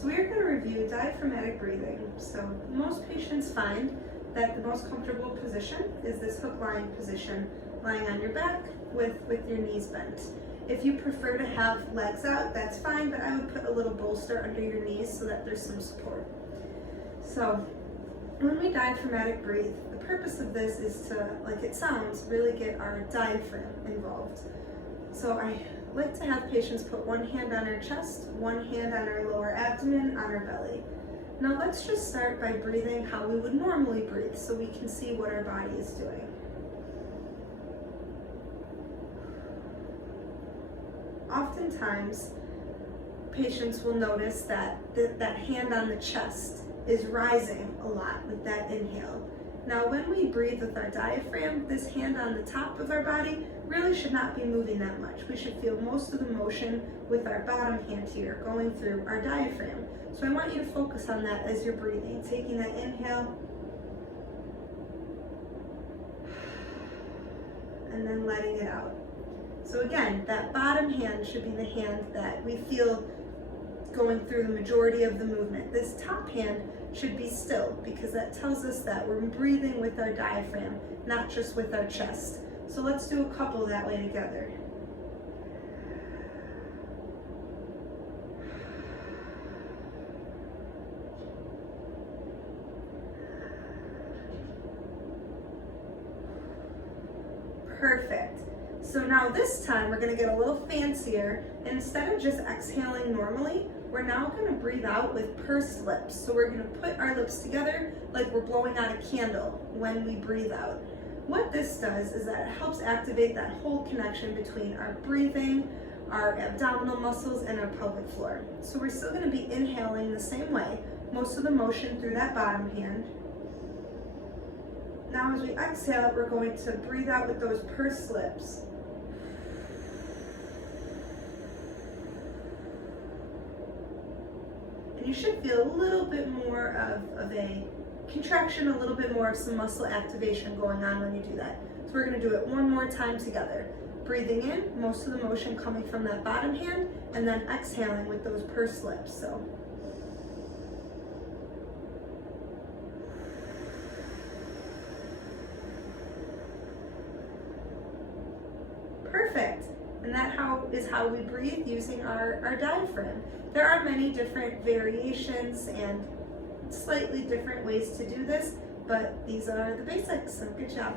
So we are going to review diaphragmatic breathing. So most patients find that the most comfortable position is this hook lying position, lying on your back with your knees bent. If you prefer to have legs out, that's fine, but I would put a little bolster under your knees so that there's some support. So when we diaphragmatic breathe, the purpose of this is to, like it sounds, really get our diaphragm involved. So I like to have patients put one hand on our chest, one hand on our lower abdomen, on our belly. Now let's just start by breathing how we would normally breathe so we can see what our body is doing. Oftentimes, patients will notice that that hand on the chest is rising a lot with that inhale. Now when we breathe with our diaphragm, this hand on the top of our body really should not be moving that much. We should feel most of the motion with our bottom hand here going through our diaphragm. So I want you to focus on that as you're breathing, taking that inhale and then letting it out. So again, that bottom hand should be the hand that we feel going through the majority of the movement. This top hand should be still because that tells us that we're breathing with our diaphragm, not just with our chest. So let's do a couple that way together. Perfect. So now this time we're going to get a little fancier. Instead of just exhaling normally, we're now going to breathe out with pursed lips. So we're going to put our lips together like we're blowing out a candle when we breathe out. What this does is that it helps activate that whole connection between our breathing, our abdominal muscles, and our pelvic floor. So we're still going to be inhaling the same way, most of the motion through that bottom hand. Now as we exhale, we're going to breathe out with those pursed lips. And you should feel a little bit more of a contraction, a little bit more of some muscle activation going on when you do that. So we're going to do it one more time together. Breathing in, most of the motion coming from that bottom hand, and then exhaling with those pursed lips. So perfect. And that is how we breathe using our diaphragm. There are many different variations and slightly different ways to do this, but these are the basics, so good job.